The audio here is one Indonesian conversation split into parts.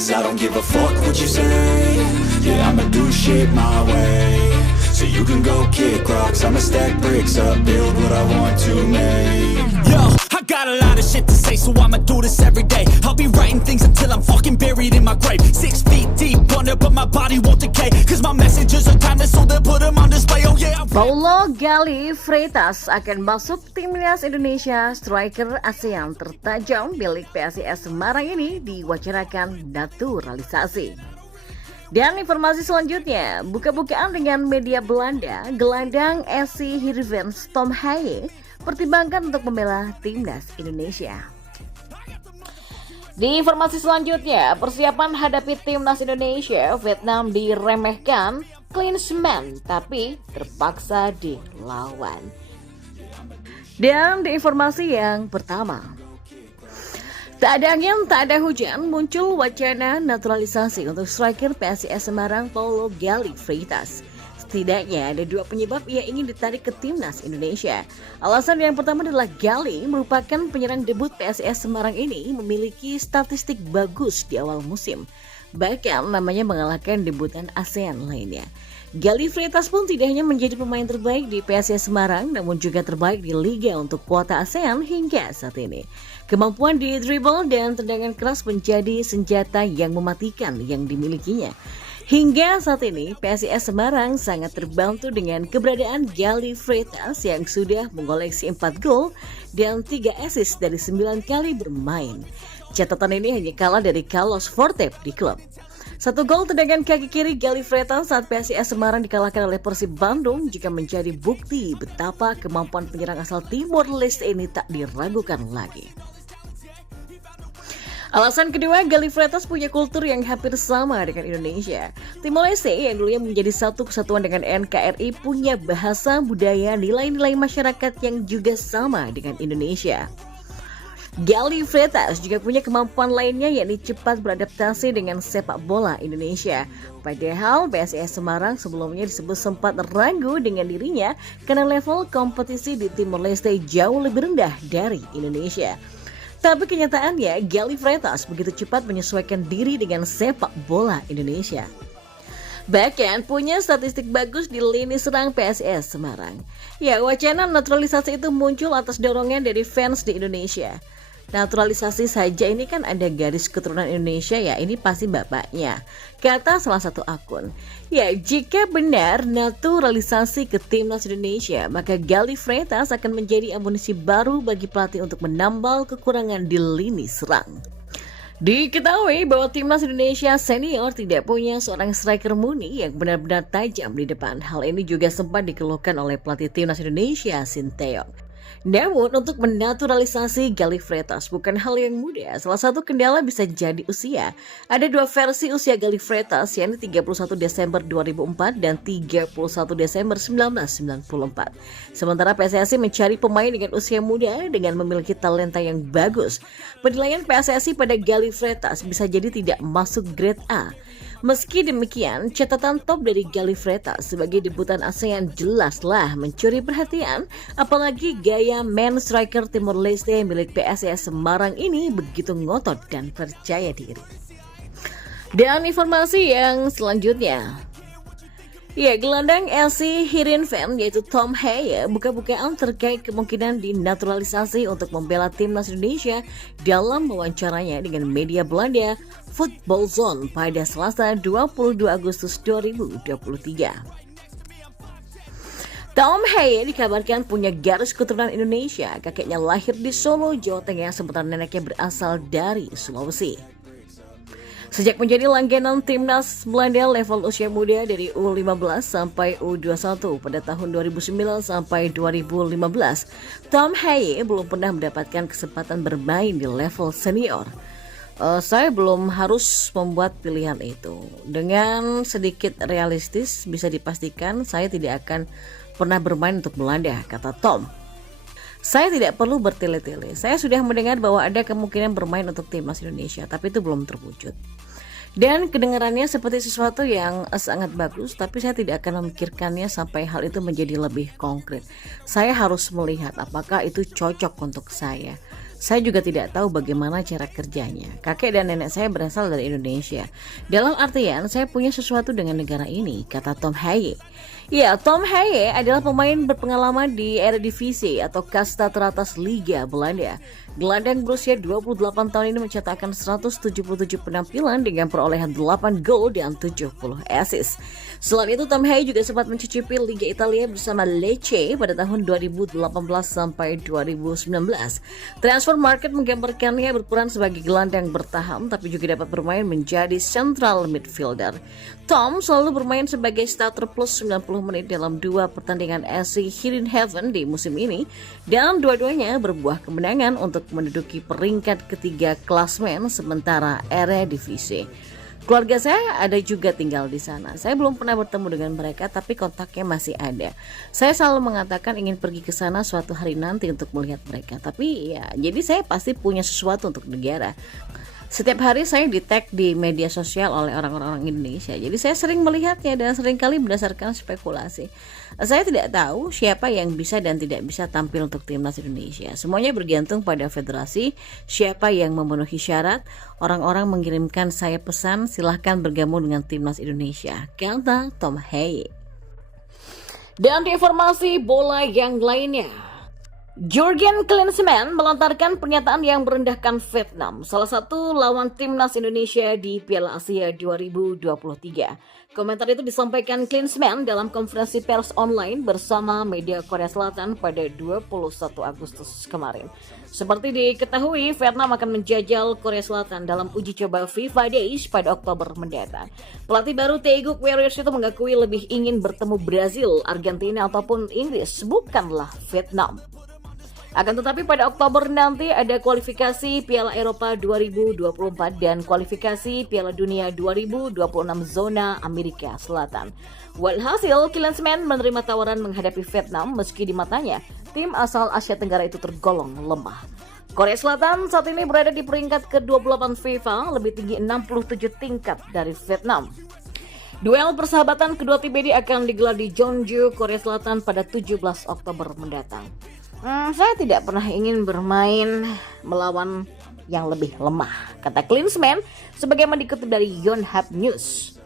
'cause I don't give a fuck what you say. Yeah, I'ma do shit my way. So you can go kick rocks, I'ma stack bricks up, build what I want to make. Yo, I got a lot of shit to say, so I'ma do this every day. I'll be writing things until I'm fucking buried in my grave. 6 feet deep under, but my body won't decay. Cause my messages are timeless, so they'll put them on display. Oh yeah. Paulo Gali Freitas akan masuk timnas Indonesia. Striker ASEAN tertajam milik PSIS Semarang ini diwacanakan naturalisasi. Dan informasi selanjutnya, buka-bukaan dengan media Belanda, gelandang SC Heerenveen Tom Haaien pertimbangkan untuk membela timnas Indonesia. Di informasi selanjutnya, persiapan hadapi timnas Indonesia, Vietnam diremehkan, Klinsmann tapi terpaksa dilawan. Dan di informasi yang pertama, tak ada angin, tak ada hujan, muncul wacana naturalisasi untuk striker PSIS Semarang Paulo Gali Freitas. Setidaknya ada 2 penyebab ia ingin ditarik ke timnas Indonesia. Alasan yang pertama adalah Gali merupakan penyerang debut PSIS Semarang ini memiliki statistik bagus di awal musim. Bahkan namanya mengalahkan debutan ASEAN lainnya. Gali Freitas pun tidak hanya menjadi pemain terbaik di PSIS Semarang, namun juga terbaik di Liga untuk kuota ASEAN hingga saat ini. Kemampuan di dribble dan tendangan keras menjadi senjata yang mematikan yang dimilikinya. Hingga saat ini, PSIS Semarang sangat terbantu dengan keberadaan Gali Freitas yang sudah mengoleksi 4 gol dan 3 assist dari 9 kali bermain. Catatan ini hanya kalah dari Carlos Forte di klub. 1 gol tendangan kaki kiri Gali Freitas saat PSIS Semarang dikalahkan oleh Persib Bandung juga menjadi bukti betapa kemampuan penyerang asal Timor Leste ini tak diragukan lagi. Alasan kedua, Gali Freitas punya kultur yang hampir sama dengan Indonesia. Timor Leste yang dulunya menjadi satu kesatuan dengan NKRI punya bahasa, budaya, nilai-nilai masyarakat yang juga sama dengan Indonesia. Gali Freitas juga punya kemampuan lainnya yakni cepat beradaptasi dengan sepak bola Indonesia. Padahal PSIS Semarang sebelumnya disebut sempat ragu dengan dirinya karena level kompetisi di Timor Leste jauh lebih rendah dari Indonesia. Tapi kenyataannya, Gali Freitas begitu cepat menyesuaikan diri dengan sepak bola Indonesia. Bahkan punya statistik bagus di lini serang PSIS Semarang. Ya, wacana naturalisasi itu muncul atas dorongan dari fans di Indonesia. Naturalisasi saja ini kan ada garis keturunan Indonesia ya, ini pasti bapaknya, kata salah satu akun. Ya, jika benar naturalisasi ke timnas Indonesia, maka Gali Freitas akan menjadi amunisi baru bagi pelatih untuk menambal kekurangan di lini serang. Diketahui bahwa timnas Indonesia senior tidak punya seorang striker murni yang benar-benar tajam di depan. Hal ini juga sempat dikeluhkan oleh pelatih timnas Indonesia, Sinteyong. Namun untuk menaturalisasi Gali Freitas bukan hal yang mudah. Salah satu kendala bisa jadi usia. Ada 2 versi usia Gali Freitas, yakni 31 Desember 2004 dan 31 Desember 1994. Sementara PSSI mencari pemain dengan usia muda dengan memiliki talenta yang bagus. Penilaian PSSI pada Gali Freitas bisa jadi tidak masuk grade A. Meski demikian, catatan top dari Gali Freitas sebagai debutan ASEAN jelaslah mencuri perhatian, apalagi gaya main striker Timor Leste milik PSIS Semarang ini begitu ngotot dan percaya diri. Dan informasi yang selanjutnya, ya, gelandang SC Heerenveen yaitu Tom Haaien buka-bukaan terkait kemungkinan dinaturalisasi untuk membela timnas Indonesia dalam wawancaranya dengan media Belanda Football Zone pada Selasa 22 Agustus 2023. Tom Haaien dikabarkan punya garis keturunan Indonesia. Kakeknya lahir di Solo, Jawa Tengah, sementara neneknya berasal dari Sulawesi. Sejak menjadi langganan timnas Belanda level usia muda dari U15 sampai U21 pada tahun 2009 sampai 2015, Tom Haaien belum pernah mendapatkan kesempatan bermain di level senior. Saya belum harus membuat pilihan itu. Dengan sedikit realistis bisa dipastikan saya tidak akan pernah bermain untuk Belanda, kata Tom. Saya tidak perlu bertele-tele. Saya sudah mendengar bahwa ada kemungkinan bermain untuk timnas Indonesia, tapi itu belum terwujud. Dan kedengarannya seperti sesuatu yang sangat bagus, tapi saya tidak akan memikirkannya sampai hal itu menjadi lebih konkret. Saya harus melihat apakah itu cocok untuk saya. Saya juga tidak tahu bagaimana cara kerjanya. Kakek dan nenek saya berasal dari Indonesia. Dalam artian, saya punya sesuatu dengan negara ini, kata Tom Haye. Ya, Tom Haye adalah pemain berpengalaman di Eredivisie atau kasta teratas Liga Belanda. Gelandang berusia 28 tahun ini mencetakkan 177 penampilan dengan perolehan 8 gol dan 70 assist. Selain itu, Tom Haye juga sempat mencicipi Liga Italia bersama Lecce pada tahun 2018 sampai 2019. Transfer Market menggambarkannya berperan sebagai gelandang bertahan, tapi juga dapat bermain menjadi central midfielder. Tom selalu bermain sebagai starter plus 90 menit dalam 2 pertandingan SC Hidden Heaven di musim ini, dan dua-duanya berbuah kemenangan untuk menduduki peringkat ketiga klasmen sementara Eredivisie. Keluarga saya ada juga tinggal di sana. Saya belum pernah bertemu dengan mereka, tapi kontaknya masih ada. Saya selalu mengatakan ingin pergi ke sana suatu hari nanti untuk melihat mereka. Tapi ya, jadi saya pasti punya sesuatu untuk negara. Setiap hari saya di-tag di media sosial oleh orang-orang Indonesia. Jadi saya sering melihatnya dan seringkali berdasarkan spekulasi. Saya tidak tahu siapa yang bisa dan tidak bisa tampil untuk timnas Indonesia. Semuanya bergantung pada federasi, siapa yang memenuhi syarat. Orang-orang mengirimkan saya pesan, silahkan bergabung dengan timnas Indonesia, kata Tom Haye. Dan di informasi bola yang lainnya, Jurgen Klinsmann melontarkan pernyataan yang merendahkan Vietnam, salah satu lawan timnas Indonesia di Piala Asia 2023. Komentar itu disampaikan Klinsmann dalam konferensi pers online bersama media Korea Selatan pada 21 Agustus kemarin. Seperti diketahui, Vietnam akan menjajal Korea Selatan dalam uji coba FIFA Days pada Oktober mendatang. Pelatih baru Taeguk Warriors itu mengakui lebih ingin bertemu Brazil, Argentina ataupun Inggris, bukanlah Vietnam. Akan tetapi pada Oktober nanti ada kualifikasi Piala Eropa 2024 dan kualifikasi Piala Dunia 2026 zona Amerika Selatan. Walhasil, Klinsmann menerima tawaran menghadapi Vietnam meski di matanya tim asal Asia Tenggara itu tergolong lemah. Korea Selatan saat ini berada di peringkat ke-28 FIFA, lebih tinggi 67 tingkat dari Vietnam. Duel persahabatan kedua tim ini akan digelar di Jeonju, Korea Selatan pada 17 Oktober mendatang. Saya tidak pernah ingin bermain melawan yang lebih lemah, kata Klinsmann sebagaimana dikutip dari Yonhap News.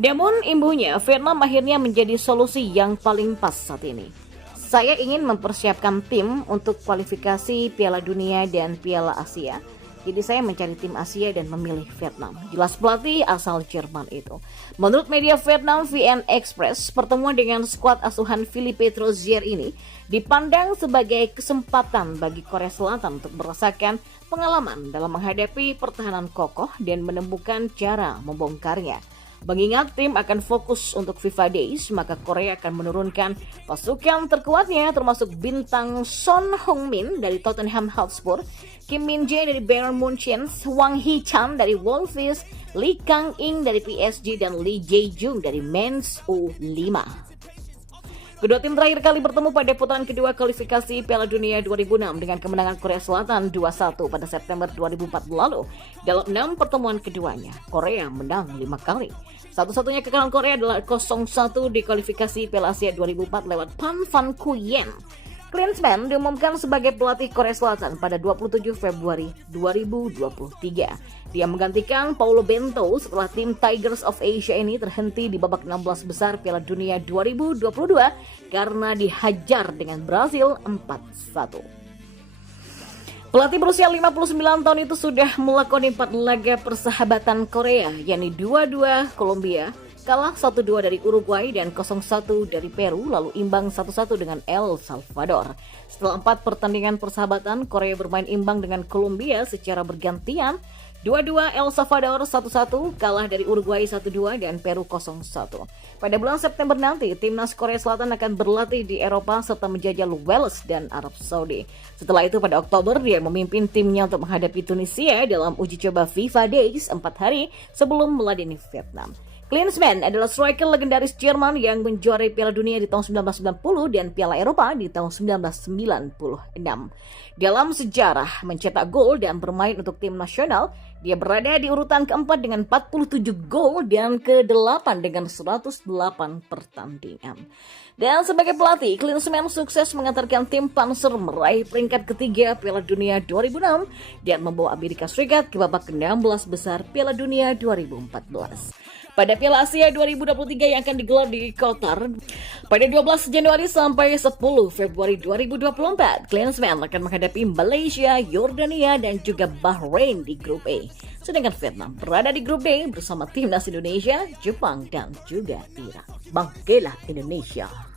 Namun imbuhnya, Vietnam akhirnya menjadi solusi yang paling pas saat ini. Saya ingin mempersiapkan tim untuk kualifikasi Piala Dunia dan Piala Asia. Jadi saya mencari tim Asia dan memilih Vietnam. Jelas pelatih asal Jerman itu. Menurut media Vietnam VN Express, pertemuan dengan skuad asuhan Philippe Troussier ini dipandang sebagai kesempatan bagi Korea Selatan untuk merasakan pengalaman dalam menghadapi pertahanan kokoh dan menemukan cara membongkarnya. Mengingat tim akan fokus untuk FIFA Days, maka Korea akan menurunkan pasukan terkuatnya termasuk bintang Son Heung-min dari Tottenham Hotspur, Kim Min-jae dari Bayern Munchen, Wang Hee-chan dari Wolves, Lee Kang-in dari PSG, dan Lee Jae-jung dari Mainz U5. Kedua tim terakhir kali bertemu pada putaran kedua kualifikasi Piala Dunia 2006 dengan kemenangan Korea Selatan 2-1 pada September 2004 lalu. Dalam 6 pertemuan keduanya, Korea menang 5 kali. Satu-satunya kekalahan Korea adalah 0-1 di kualifikasi Piala Asia 2004 lewat Pan Van Kuyen. Klinsmann diumumkan sebagai pelatih Korea Selatan pada 27 Februari 2023. Dia menggantikan Paulo Bento setelah tim Tigers of Asia ini terhenti di babak 16 besar Piala Dunia 2022 karena dihajar dengan Brasil 4-1. Pelatih berusia 59 tahun itu sudah melakoni 4 laga persahabatan Korea, yakni 2-2 Kolombia, kalah 1-2 dari Uruguay dan 0-1 dari Peru, lalu imbang 1-1 dengan El Salvador. Setelah 4 pertandingan persahabatan, Korea bermain imbang dengan Kolombia secara bergantian, 2-2 El Salvador 1-1, kalah dari Uruguay 1-2 dan Peru 0-1. Pada bulan September nanti, timnas Korea Selatan akan berlatih di Eropa serta menjajal Wales dan Arab Saudi. Setelah itu pada Oktober, dia memimpin timnya untuk menghadapi Tunisia dalam uji coba FIFA Days 4 hari sebelum meladeni Vietnam. Klinsmann adalah striker legendaris Jerman yang menjuarai Piala Dunia di tahun 1990 dan Piala Eropa di tahun 1996. Dalam sejarah mencetak gol dan bermain untuk tim nasional, Dia berada di urutan keempat dengan 47 gol dan ke-8 dengan 108 pertandingan. Dan sebagai pelatih, Klinsmann sukses mengantarkan tim Panzer meraih peringkat ketiga Piala Dunia 2006 dan membawa Amerika Serikat ke babak ke-16 besar Piala Dunia 2014. Pada Piala Asia 2023 yang akan digelar di Qatar pada 12 Januari sampai 10 Februari 2024, Klinsmann akan menghadapi Malaysia, Yordania, dan juga Bahrain di grup E. Sedangkan Vietnam berada di grup D bersama timnas Indonesia, Jepang, dan juga Irak. Bangkitlah Indonesia!